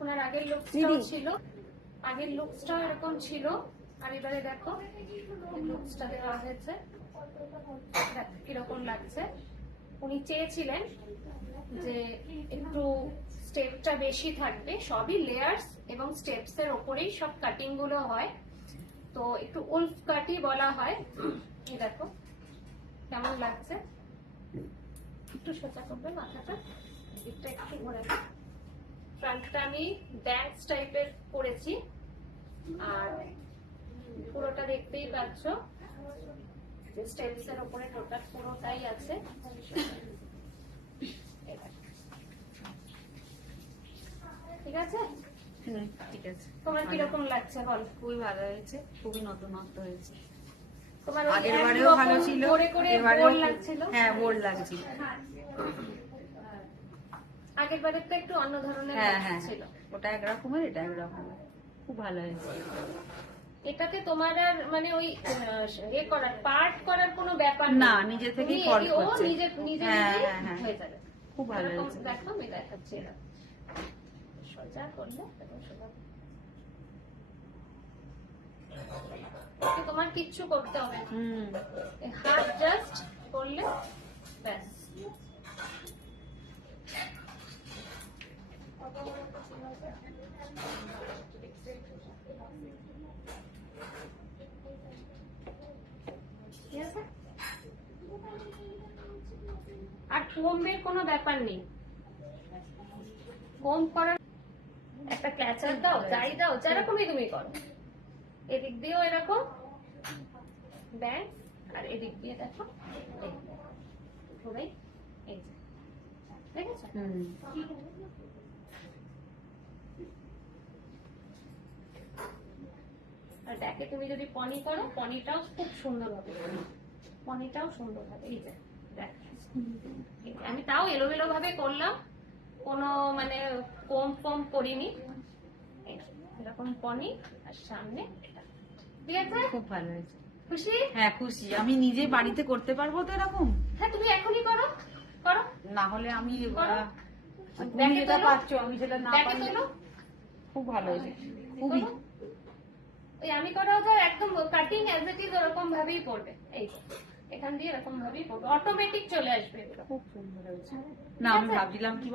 ওনার আগের লুকসটাও ছিল, আগের লুকসটাও এরকম ছিল, আর এবারে দেখো লুকসটা দেওয়া হয়েছে, কিরকম লাগছে। উনি চেয়েছিলেন যে একটু স্টেপটা বেশি থাকবে, সবই লেয়ার্স এবং স্টেপস এর ওপরেই সব কাটিং গুলো হয়, তো একটু উলফ কাটই বলা হয়। এই দেখো কেমন লাগছে, একটু সোজা করবে মাথাটা, দিকটা একটু ঘোরে। ফ্রন্টটা আমি ড্যান্স টাইপের করেছি, আর পুরোটা দেখতেই পাচ্ছ যে স্টেপস এর উপরে টোটাল পুরোটাই আছে। ঠিক আছে, ঠিক আছে। তোমার কিরকম লাগছে বল? খুবই ভালো হয়েছে, খুবই নতুনত্ব হয়েছে। তোমার আগের বারেও ভালো ছিল, এবারেও লাগছিল। হ্যাঁ বোর লাগছিল। আগের বারের তো একটু অন্য ধরনের ছিল, ওটা একরকমের, এটা একরকমের, খুব ভালো হয়েছে। এটাতে তোমার আর মানে ওই এ করার পার্ট করার কোনো ব্যাপার না, নিজে থেকেই ফল করছে, নিজে নিজে হয়ে যাবে, খুব ভালো হয়েছে। দেখো আমি দেখাচ্ছি, এটা সোজা করলে সোজা, তোমার কিচ্ছু করতে হবে না, হাত জাস্ট করলে ব্যাস। আর কোম্বের কোনো ব্যাপার নেই, কোম্ব করার একটা ক্যাচার দাও, যাই দাও, যেরকমই তুমি করো, এদিক দিয়েও এরকম ব্যাং, আর এদিক দিয়ে দেখো এই যে দেখেছো। আর ব্যাকে তুমি যদি পনি করো, পনিটাও খুব সুন্দর হবে, পনিটাও সুন্দর হবে। এই যে দেখ, আমি তাও এলোমেলো ভাবে করলাম, কোনো মানে কম কম করিনি, এরকম পনি আর সামনে এটা, ঠিক আছে? খুব ভালো হয়েছে। খুশি? হ্যাঁ খুশি, আমি নিজে বাড়িতে করতে পারবো তো এরকম? হ্যাঁ তুমি এখনই করো, করো, না হলে আমি তুমি যেটা পাচ্ছ আমি সেটা না পারলে। তোলো, খুব ভালো হয়েছে, খুবই। ওই আমি করা তো একদম কাটিং অ্যাজ ইট ইজ ওরকম ভাবেই পড়বে, এই এখান দিয়ে এরকম ভাবেই পড়বে, অটোমেটিক চলে আসবে, খুব সুন্দর হয়েছে। না আমি ভাবছিলাম কি